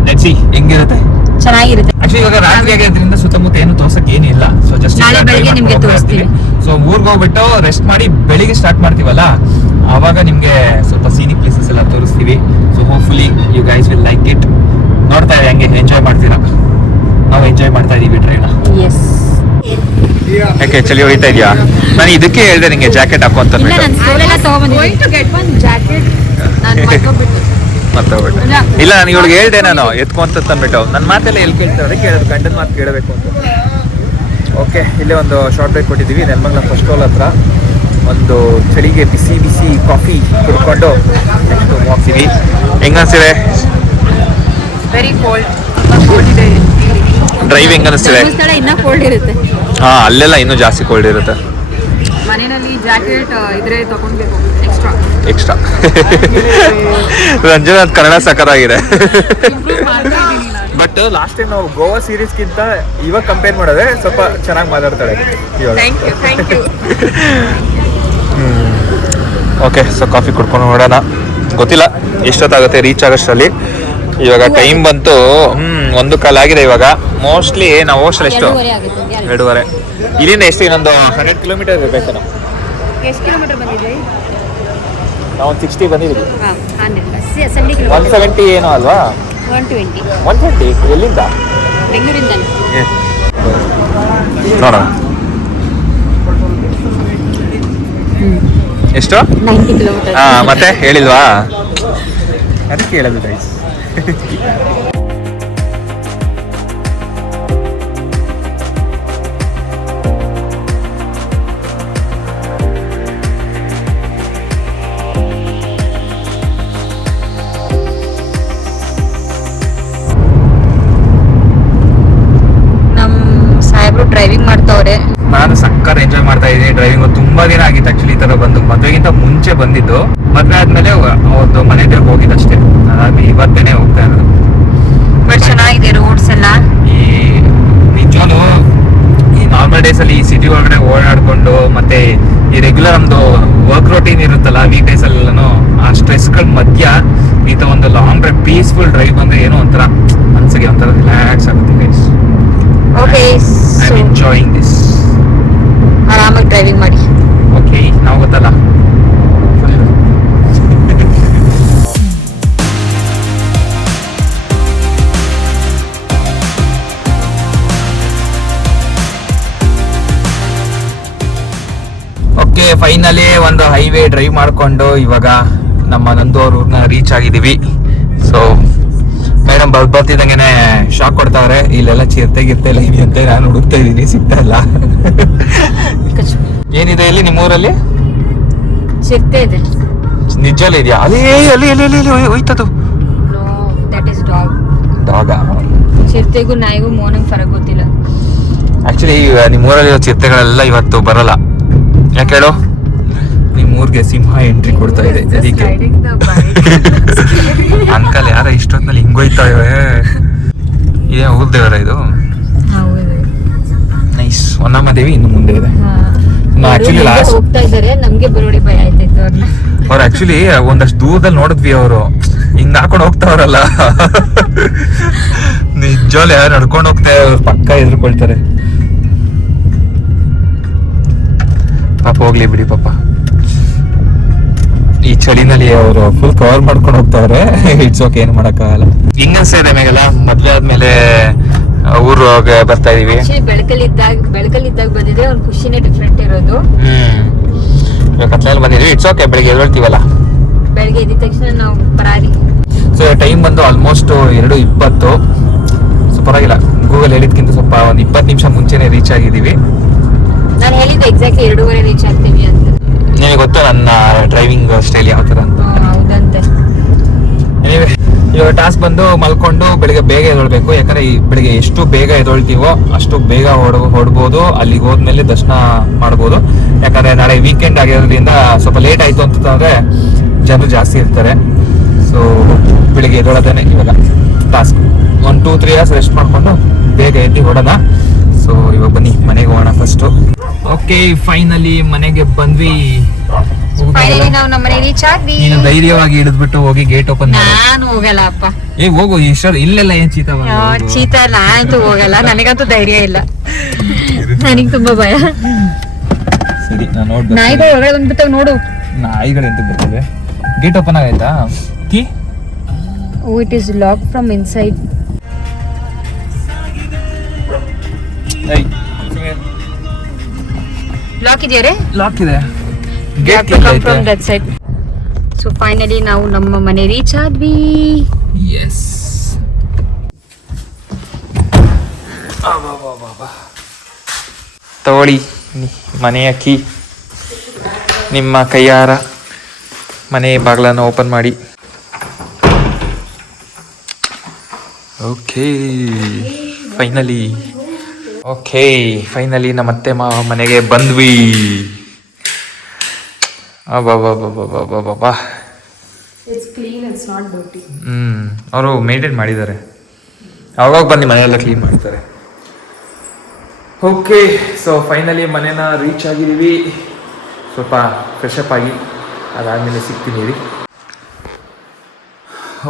Let's see ಹೆಂಗಿರುತ್ತೆ. ಚೆನ್ನಾಗಿರುತ್ತೆ. ಆಕ್ಚುಲಿ ಇವಾಗ ರಾತ್ರಿ ಆಗಿರೋದ್ರಿಂದ ಸುತ್ತಮುತ್ತ ಏನು ತೋರ್ಸಕ್ ಏನಿಲ್ಲ. ಸೊ ಜಸ್ಟ್ ನಾಳೆ ಬೆಳಿಗ್ಗೆ ನಿಮ್ಗೆ ತೋರಿಸ್ತೀವಿ. ಸೊ ಊರ್ಗ್ ಹೋಗ್ಬಿಟ್ಟು ರೆಸ್ಟ್ ಮಾಡಿ ಬೆಳಿಗ್ಗೆ ಸ್ಟಾರ್ಟ್ ಮಾಡ್ತೀವಲ್ಲ, ಆವಾಗ ನಿಮ್ಗೆ ಸ್ವಲ್ಪ ಸೀನಿಕ್ ಪ್ಲೇಸಸ್ ಎಲ್ಲ ತೋರಿಸ್ತೀವಿ. So hopefully you guys will like it. ನೋಡ್ತಾ ಇದೆ ಹಂಗೆ ಎಂಜಾಯ್ ಮಾಡ್ತೀರಾ, ನಾವು ಎಂಜಾಯ್ ಮಾಡ್ತಾ ಇದೀವಿ ಟ್ರೈನ್. ಎಸ್. ಯಾಕೆ ಚಳಿ ಹೊಡಿತಾ ಇದೆಯಾ? ನಾನು ಇದಕ್ಕೆ ಹೇಳ್ದೆ ನಿಂಗೆ ಜಾಕೆಟ್ ಹಾಕು ಅಂತ ಇಲ್ಲ, ನಾನು ಸ್ಟೋರೆಲ್ಲ ತಗೊಂಡ್ಬಂದಿದ್ದೀನಿ. Going to get one jacket. ನಾನು ಮಲ್ಕೊಂಡ್ಬಿಟ್ಟು. ಮತ್ತೋಗ್ಬಿಟ್ಟು ಇಲ್ಲ, ನಾನು ಇವ್ಳಿಗೆ ಹೇಳ್ದೆ, ನಾನು ಎತ್ಕೊಂತ ತಂದ್ಬಿಟ್ಟು ನನ್ನ ಮಾತೆಲ್ಲ ಎಲ್ಲಿ ಕೇಳ್ತಾರೆ, ಕೇಳೋದು ಗಂಡನ ಮಾತು ಕೇಳಬೇಕು ಅಂತ. ಓಕೆ, ಇಲ್ಲೇ ಒಂದು ಶಾರ್ಟ್ ಬ್ರೇಕ್ ಕೊಟ್ಟಿದ್ದೀವಿ ನೆಲಮಂಗಲ ಫಸ್ಟ್ ಹೋಲ್ ಹತ್ರ. ಒಂದು ಚಳಿಗೆ ಬಿಸಿ ಬಿಸಿ ಕಾಫಿ ಕುಡ್ಕೊಂಡು ನೆಕ್ಸ್ಟ್ ಹೋಗ್ತೀವಿ. ಹೆಂಗನ್ಸಿದೆ? ವೆರಿ ಕೋಲ್ಡ್, ತುಂಬಾ ಕೋಲ್ಡ್ ಇದೆ. ಡ್ರೈವಿಂಗ್ ಅನಿಸ್ತಿದೆ. ಧರ್ಮಸ್ಥಳ ಇನ್ನ ಕೋಲ್ಡ್ ಇರುತ್ತೆ. ಹಾ, ಅಲ್ಲೆಲ್ಲ ಇನ್ನೂ ಜಾಸ್ತಿ ಕೋಲ್ಡ್ ಇರುತ್ತೆ. ಮನೆಯಲ್ಲಿ ಜಾಕೆಟ್ ಇದ್ರೆ ತಗೊಂಡ್ಬೇಕು ಎಕ್ಸ್ಟ್ರಾ. ರಂಜನಾ ಕನ್ನಡ ಸಕ್ಕತ್ತಾಗಿದೆ. ಇಂಪ್ರೂವ್ ಮಾಡ್ತಾ ಇದ್ದೀನಿ ನಾನು. ಬಟ್ ಲಾಸ್ಟ್ ಟೈಮ್ ನಾವು ಗೋವಾ ಸೀರೀಸ್ಗಿಂತ ಇವಾಗ ಕಂಪೇರ್ ಮಾಡಿದ್ರೆ ಸ್ವಲ್ಪ ಚೆನ್ನಾಗಿ ಮಾತಾಡ್ತಾಳೆ ಇವಾಗ. Thank you. Okay, so coffee ಕುಡ್ಕೊಂಡು ನೋಡೋಣ. ಗೊತ್ತಿಲ್ಲ ಎಷ್ಟೊತ್ತಾಗುತ್ತೆ ರೀಚ್ ಆಗೋಷ್ಟರಲ್ಲಿ. ಇವಾಗ ಟೈಮ್ ಬಂತು 1:15 ಆಗಿದೆ ಇವಾಗ. ಮೋಸ್ಟ್ಲಿ ನಾವು ಹೋಗೋಷ್ಟರಲ್ಲಿ ಎಷ್ಟು 2:30. ಇಲ್ಲಿಂದ ಎಷ್ಟು ಇನ್ನೊಂದು 100 ಕಿಲೋಮೀಟರ್ ಇರಬೇಕು. ನಾವು ಎಷ್ಟು ಕಿಲೋಮೀಟರ್ ಬಂದಿದೆ? ನಾವು 60 ಬಂದಿದ್ದೀವಿ. 70 170 ಏನೋ ಅಲ್ವಾ? 120 120 ಎಲ್ಲಿಂದ? ಬೆಂಗಳೂರಿಂದ. ನೋಡೋಣ ಎಷ್ಟು 90 ಕಿಲೋಮೀಟರ್. ಮತ್ತೆ ಹೇಳಿಲ್ವಾ? ಅದಕ್ಕೆ ಹೇಳೋದು ಗೈಸ್. ಡ್ರೈವಿಂಗ್ ಮಾಡ್ತಾವ್ರೆ. ನಾನು ಸಕ್ಕರ್ ಎಂಜಾಯ್ ಮಾಡ್ತಾ ಇದ್ದೀನಿ ಡ್ರೈವಿಂಗ್. ತುಂಬಾ ದಿನ ಆಗಿತ್ತು ಆಕ್ಚುಲಿ ಈ ತರ ಬಂದು. ಮದ್ವೆಗಿಂತ ಮುಂಚೆ ಬಂದಿದ್ದು, ಮದ್ವೆ ಆದ್ಮೇಲೆ ಅವ್ರದ್ದು ಮನೆ ಹತ್ರ ಹೋಗಿದ್ದಷ್ಟೇ. ಅದಾದ್ಮೇಲೆ ಇವತ್ತೇನೆ ಹೋಗ್ತಾ ಇರೋದು. ಬಟ್ ಚೆನ್ನಾಗಿದೆ ರೋಡ್ಸ್ ಎಲ್ಲ. ಈ ನಿಜವಾಗ್ಲೂ ಈ ನಾರ್ಮಲ್ ಡೇಸ್ ಅಲ್ಲಿ ಈ ಸಿಟಿ ಒಳಗಡೆ ಓಡಾಡ್ಕೊಂಡು ಮತ್ತೆ ಈ ರೆಗ್ಯುಲರ್ ನಮ್ದು ವರ್ಕ್ ರೊಟೀನ್ ಇರುತ್ತಲ್ಲ ವೀಕ್ ಡೇಸ್ ಅಲ್ಲೆಲ್ಲೂ, ಆ ಸ್ಟ್ರೆಸ್ಗಳ ಮಧ್ಯ ಈತ ಒಂದು ಲಾಂಗ್ ಡ್ರೈವ್ ಪೀಸ್ಫುಲ್ ಡ್ರೈವ್ ಬಂದ್ರೆ ಏನೋ ಒಂಥರ ಮನ್ಸಿಗೆ ಒಂಥರ ರಿಲ್ಯಾಕ್ಸ್ ಆಗುತ್ತೆ guys. Okay, I am enjoying this. ಆರಾಮಾಗಿ ಡ್ರೈವಿಂಗ್ ಮಾಡಿ. ಓಕೆ, ನಾವು ಗೊತ್ತಲ್ಲ. ಓಕೆ, ಫೈನಲಿ ಒಂದು ಹೈವೇ ಡ್ರೈವ್ ಮಾಡ್ಕೊಂಡು ಇವಾಗ ನಮ್ಮ ನಂದು ಅವ್ರ ಊರ್ನ ರೀಚ್ ಆಗಿದ್ದೀವಿ. ಸೊ ಮೇಡಮ್ ಬರ್ತಿದ್ದಂಗೆನೆ ಶಾಕ್ ಕೊಡ್ತಾವ್ರೆ. ಇಲ್ಲೆಲ್ಲ ಚಿರತೆ ಗಿರ್ತೆಲ್ಲ ಇದೆಯಂತೆ. ನಾನು ಹುಡುಕ್ತಾ ಇದ್ದೀನಿ, ಸಿಗ್ತಾ ಇಲ್ಲ. ಏನಿದೆ ಇಲ್ಲಿ ನಿಮ್ಮೂರಲ್ಲಿ? ಚಿರತೆ ಇದೆ. ನಿಜಲ್ಲಿ ಇದೆಯಾ? ಅಲ್ಲಿ ಅಲ್ಲಿ ಅಲ್ಲಿ ಅಲ್ಲಿ ಹೋಯ್ತದು. No, that is dog. ಡಾಗ? ಚಿರತೆಗೂ ನಾಯಿಗೂ ಮೋನಂಗ್ ಫರಕ್ ಗೊತ್ತಿಲ್ಲ. ಆಕ್ಚುಲಿ ನಿಮ್ಮೂರಲ್ಲಿ ಚಿರತೆಗಳೆಲ್ಲ ಇವತ್ತು ಬರಲ್ಲ. ಯಾಕೆ ಹೇಳು? ನಿಮ್ಮೂರ್ಗೆ ಸಿಂಹ ಎಂಟ್ರಿ ಕೊಡ್ತಾ ಇದೆ. ಅದಕ್ಕೆ ಅಂಕಲ್ ಯಾರ ಇಷ್ಟೊತ್ತಿನಲ್ಲಿ ಹಿಂಗೋಯ್ತಾ ಇವೆ. ಇದೇ ಊರ್ ದೇವರ ಇದು. ನೈಸ್. ಹೊನ್ನಮ್ಮ ದೇವಿ ಇನ್ನು ಮುಂದೆ ಇದೆ. ಆಕ್ಚುಲಿ ಲಾಸ್ಟ್ ಹೋಗ್ತಾ ಇದಾರೆ, ನಮ್ಗೆ ಬರೋಡಿ ಭಯ ಆಯ್ತಾಯ್ತು ಅವ್ರನ್ನ. ಅವ್ರು ಆಕ್ಚುಲಿ ಒಂದಷ್ಟು ದೂರದಲ್ಲಿ ನೋಡಿದ್ವಿ. ಅವರು ಹಿಂಗ್ ಹಾಕೊಂಡು ಹೋಗ್ತಾವ್ರಲ್ಲ, ನಿಜವಾಗ್ಲೂ ಯಾರು ನಡ್ಕೊಂಡು ಹೋಗ್ತಾ ಅವ್ರು ಪಕ್ಕ ಎದ್ರುಕೊಳ್ತಾರೆ. ಪಾಪ ಹೋಗ್ಲಿ ಬಿಡಿ ಪಾಪ. ಈ ಚಳಿನಲ್ಲಿ ಅವರು ಫುಲ್ ಕವರ್ ಮಾಡ್ಕೊಂಡು ಹೋಗ್ತಾವ್ರೆ. ಇಟ್ಸ್ ಓಕೆ, ಏನು ಮಾಡಕ್ಕಾಗಲ್ಲ. ಹಿಂಗನ್ಸ್ತಾ ಇದೆ ಮೇಗೆಲ್ಲ ಮದ್ವೆ ಆದ್ಮೇಲೆ ಊರು ಬರ್ತಾ ಇದೀವಿ. ಬೆಳಕಲ್ಲಿದ್ದಾಗ ಬಂದಿದ್ರೆ ಅವ್ನ ಖುಷಿನೇ ಡಿಫ್ರೆಂಟ್ ಇರೋದು. ಇವಾಗ ಕತ್ಲಲ್ಲಿ ಬಂದಿದ್ವಿ. ಇಟ್ಸ್ ಓಕೆ, ಬೆಳಿಗ್ಗೆ ಎದ್ದೇಳ್ತೀವಲ್ಲ. ಬೆಳಗ್ಗೆ ಎದ್ದ ತಕ್ಷಣ ನಾವು ಪರಾರಿ. ಸೊ ಟೈಮ್ ಬಂದು ಆಲ್ಮೋಸ್ಟ್ 2:20. ಸೊ ಪರವಾಗಿಲ್ಲ, ಗೂಗಲ್ ಹೇಳಿದ್ಕಿಂತ ಸ್ವಲ್ಪ ಒಂದು 20 ನಿಮಿಷ ಮುಂಚೆನೆ ರೀಚ್ ಆಗಿದ್ದೀವಿ. ನಾನು ಹೇಳಿದ್ದೆ ಎಕ್ಸಾಕ್ಟ್ಲಿ 2:30 ರೀಚ್ ಆಗ್ತೀವಿ ಅಂತ. ನಿಮಗೆ ಗೊತ್ತು ನನ್ನ ಡ್ರೈವಿಂಗ್ ಸ್ಟೈಲ್ ಯಾವ ಥರ ಅಂತ. ಹೌದಂತೆ. ಎನಿವೆ, ಇವಾಗ ಟಾಸ್ಕ್ ಬಂದು ಮಲ್ಕೊಂಡು ಬೆಳಿಗ್ಗೆ ಬೇಗ ಎದೊಳ್ಬೇಕು. ಯಾಕಂದ್ರೆ ಈ ಬೆಳಿಗ್ಗೆ ಎಷ್ಟು ಬೇಗ ಎದೊಳ್ತೀವೋ ಅಷ್ಟು ಬೇಗ ಹೊಡ್ಬೋದು. ಅಲ್ಲಿಗೆ ಹೋದ್ಮೇಲೆ ದರ್ಶನ ಮಾಡ್ಬೋದು. ಯಾಕಂದ್ರೆ ನಾಳೆ ವೀಕೆಂಡ್ ಆಗಿರೋದ್ರಿಂದ ಸ್ವಲ್ಪ ಲೇಟ್ ಆಯ್ತು ಅಂತಂದ್ರೆ ಜನರು ಜಾಸ್ತಿ ಇರ್ತಾರೆ. ಸೊ ಬೆಳಿಗ್ಗೆ ಎದೊಳೋದೇನೆ ಇವಾಗ ಟಾಸ್ಕ್. 1-2-3 hours ರೆಸ್ಟ್ ಮಾಡ್ಕೊಂಡು ಬೇಗ ಎದ್ದು ಹೊಡೋಣ. ಸೊ ಇವಾಗ ಬನ್ನಿ ಮನೆಗೆ ಹೋಗೋಣ ಫಸ್ಟು. ಓಕೆ, ಫೈನಲಿ ಮನೆಗೆ ಬಂದ್ವಿ. ಫೈನಲಿ ನಾವು ನಮ್ಮ ಮನೆ ರೀಚ್ ಆದ್ವಿ. ನೀನು ಧೈರ್ಯವಾಗಿ ಹಿಡಿದ್ಬಿಟ್ಟು ಹೋಗಿ ಗೇಟ್ ಓಪನ್ ಮಾಡು. ನಾನು ಹೋಗಲ್ಲ ಅಪ್ಪ. ಹೋಗು ಇಲ್ಲೆಲ್ಲ ಏನ್ ಚೀತಾ ಚೀತ ನಾನಂತೂ ಹೋಗಲ್ಲ. ನನಗಂತೂ ಧೈರ್ಯ ಇಲ್ಲ. ನನಗೆ ತುಂಬಾ ಭಯ. ಸರಿ, ನಾನು ನೋಡ್ ನಾಯಿಗಳು ಹೊರಗಡೆ ಬಂದ್ಬಿಡ್ತಾವ ನೋಡು. ನಾಯಿಗಳು ಎಂತ ಬರ್ತವೆ. ಗೇಟ್ ಓಪನ್ ಆಗೈತಾ? Key? It is lock from inside. Lock ಇದೆಯಾ? ಲಾಕ್ ಇದೆ. Gate from that side. So finally ನಾವು ನಮ್ಮ ಮನೆ ರೀಚ್ ಆದ್ವಿ. ಎಸ್. ತಗೊಳ್ಳಿ ಮನೆಯ ಕೀ. ನಿಮ್ಮ ಕೈಯಾರ ಮನೆ ಬಾಗಿಲನ್ನು ಓಪನ್ ಮಾಡಿ. ಓಕೆ ಫೈನಲಿ ನಮ್ಮ ಅತ್ತೆ ಮಾವ ಮನೆಗೆ ಬಂದ್ವಿ. It's clean, it's not dirty. ಅವರು ಮೇಂಟೈನ್ ಮಾಡಿದ್ದಾರೆ, ಅವಾಗ ಬಂದು ಮನೆಯೆಲ್ಲ ಕ್ಲೀನ್ ಮಾಡ್ತಾರೆ. ಓಕೆ, ಸೊ ಫೈನಲಿ ಮನೇನ ರೀಚ್ ಆಗಿದ್ದೀವಿ. ಸ್ವಲ್ಪ ಫ್ರೆಶ್ ಅಪ್ ಆಗಿ ಅದಾದಮೇಲೆ ಸಿಗ್ತೀನಿ ರೀ.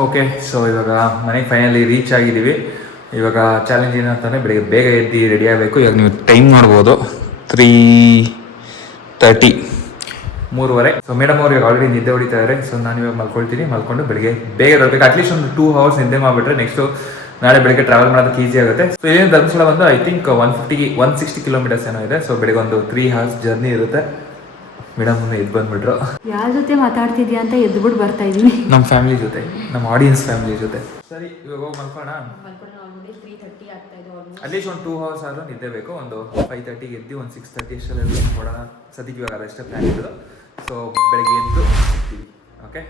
ಓಕೆ, ಸೊ ಇವಾಗ ಮನೆಗೆ ಫೈನಲಿ ರೀಚ್ ಆಗಿದ್ದೀವಿ. ಇವಾಗ ಚಾಲೆಂಜ್ ಏನಂತಂದರೆ ಬೆಳಿಗ್ಗೆ ಬೇಗ ಎದ್ದು ರೆಡಿ ಆಗಬೇಕು. ಇವಾಗ ನೀವು ಟೈಮ್ ನೋಡ್ಬೋದು 3:30, 3:15. ಸೊ ಮೇಡಮ್ ಅವ್ರಿಗೆ ಆಲ್ರೆಡಿ ನಿದ್ದೆ ಹೊಡಿತಾ ಇದ್ದಾರೆ. ಸೊ ನಾನು ಇವಾಗ ಮಲ್ಕೊಳ್ತೀನಿ. ಮಲ್ಕೊಂಡು ಬೆಳಿಗ್ಗೆ ಬೇಗ ಬರಬೇಕು. ಅಟ್ಲೀಸ್ಟ್ ಒಂದು 2 hours ನಿದ್ದೆ ಮಾಡಿಬಿಟ್ರೆ ನೆಕ್ಸ್ಟು ನಾಳೆ ಬೆಳಿಗ್ಗೆ ಟ್ರಾವೆಲ್ ಮಾಡೋದಕ್ಕೆ ಈಸಿ ಆಗುತ್ತೆ. ಸೊ ಏನು ಧರ್ಮಸ್ಥಳ ಬಂದು ಐ ಥಿಂಕ್ 160 ಕಿಲೋಮೀಟರ್ಸ್ ಏನೋ ಇದೆ. ಸೊ ಬೆಳಿಗ್ಗೆ ಒಂದು 3 hours ಜರ್ನಿ ಇರುತ್ತೆ. ಮೇಡಮ್ ಎದ್ದು ಬಂದ್ಬಿಟ್ರು. ಯಾರ ಜೊತೆ ಮಾತಾಡ್ತಿದ್ಯಾ ಅಂತ ಎದ್ಬಿಟ್ಟು ಬರ್ತಾ ಇದೀನಿ. ನಮ್ಮ ಫ್ಯಾಮಿಲಿ ಜೊತೆ, ನಮ್ಮ ಆಡಿಯನ್ಸ್ ಫ್ಯಾಮಿಲಿ ಜೊತೆ. ಸರಿ, ಇವಾಗ ಹೋಗಿ ಮಲ್ಕೋಣ. ಅಟ್ಲೀಸ್ಟ್ ಒಂದು 2 hours ಆದರೂ ನಿದ್ದೆ ಬೇಕು. ಒಂದು 5:30 ಎದ್ದು ಒಂದು 6:30 ಅಷ್ಟರಲ್ಲಿ ನೋಡೋಣ. ಸದ್ಯಕ್ಕೆ ಇವಾಗ ಅದಷ್ಟೇ ಪ್ಲ್ಯಾನ್ ಇರೋದು. ಸೊ ಬೆಳಗ್ಗೆ ಎದ್ದು ಸಿಗ್ತೀವಿ. ಓಕೆ.